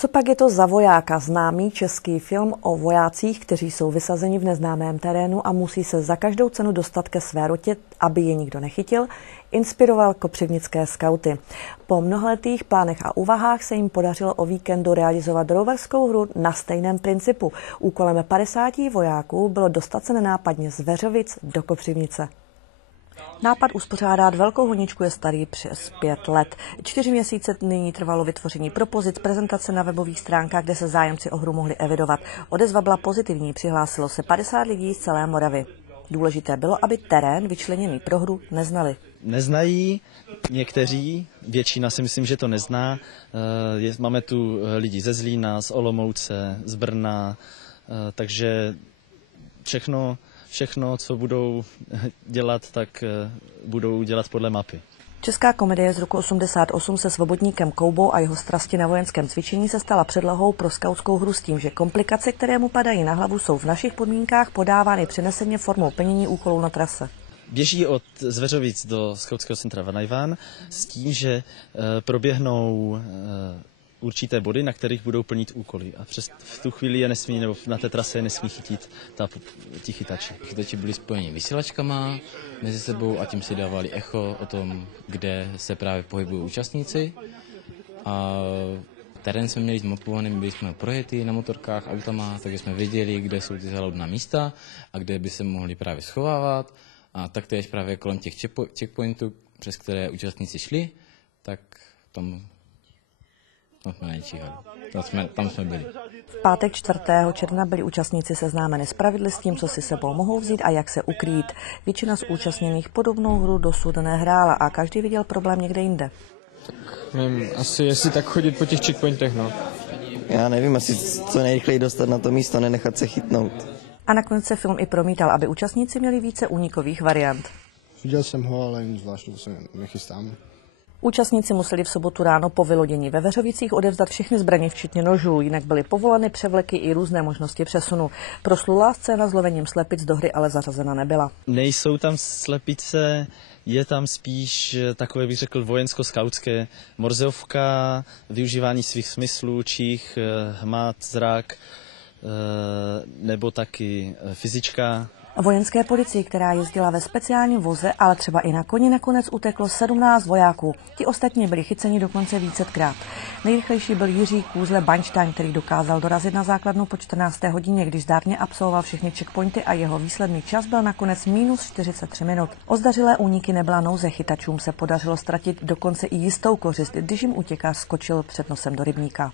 Co pak je to za vojáka? Známý český film o vojácích, kteří jsou vysazeni v neznámém terénu a musí se za každou cenu dostat ke své rotě, aby je nikdo nechytil, inspiroval kopřivnické skauty. Po mnohaletých plánech a úvahách se jim podařilo o víkendu realizovat roverskou hru na stejném principu. Úkolem 50 vojáků bylo dostat se nenápadně z Veřovic do Kopřivnice. Nápad uspořádat velkou honičku je starý přes 5 let. 4 měsíce nyní trvalo vytvoření propozic, prezentace na webových stránkách, kde se zájemci o hru mohli evidovat. Odezva byla pozitivní, přihlásilo se 50 lidí z celé Moravy. Důležité bylo, aby terén vyčleněný pro hru neznali. Neznají někteří, většina si myslím, že to nezná. Máme tu lidi ze Zlína, z Olomouce, z Brna, takže všechno, co budou dělat, tak budou dělat podle mapy. Česká komedie z roku 88 se svobodníkem Koubou a jeho strasti na vojenském cvičení se stala předlohou pro skautskou hru s tím, že komplikace, které mu padají na hlavu, jsou v našich podmínkách podávány přeneseně formou plnění úkolů na trase. Běží od Zveřovic do skautského centra Vanajván s tím, že proběhnou určité body, na kterých budou plnit úkoly. A v tu chvíli je nesmí, nebo na té trase je nesmí chytit ti chytači. Chytači byli spojeni vysílačkama mezi sebou a tím si dávali echo o tom, kde se právě pohybují účastníci. A terén jsme měli zmapovaný, byli jsme projety na motorkách, autama, takže jsme věděli, kde jsou ty záludná místa a kde by se mohli právě schovávat. A taktéž právě kolem těch checkpointů, přes které účastníci šli, tak tam jsme nečíhali. Tam jsme byli. V pátek 4. června byli účastníci seznámeni s pravidly, s tím, co si sebou mohou vzít a jak se ukrýt. Většina z účastněných podobnou hru dosud nehrála a každý viděl problém někde jinde. Tak nevím, asi jestli tak chodit po těch checkpointech, no. Já nevím, asi co nejrychleji dostat na to místo, nenechat se chytnout. A nakonec se film i promítal, aby účastníci měli více únikových variant. Viděl jsem ho, ale jim zvlášť to se nechystám. Účastníci museli v sobotu ráno po vylodění ve Veřovicích odevzdat všechny zbraně, včetně nožů, jinak byly povoleny převleky i různé možnosti přesunu. Proslulá scéna s lovením slepic do hry ale zařazena nebyla. Nejsou tam slepice, je tam spíš takové, bych řekl, vojensko-skautské morzovka, využívání svých smyslů, čích, hmat, zrak, nebo taky fyzička. Vojenské policii, která jezdila ve speciálním voze, ale třeba i na koni, nakonec uteklo 17 vojáků. Ti ostatní byli chyceni dokonce vícekrát. Nejrychlejší byl Jiří Kůzle Baňštajn, který dokázal dorazit na základnu po 14. hodině, když zdárně absolvoval všechny checkpointy a jeho výsledný čas byl nakonec minus 43 minut. O zdařilé úniky nebyla nouze, chytačům se podařilo ztratit dokonce i jistou kořist, když jim utěkář skočil před nosem do rybníka.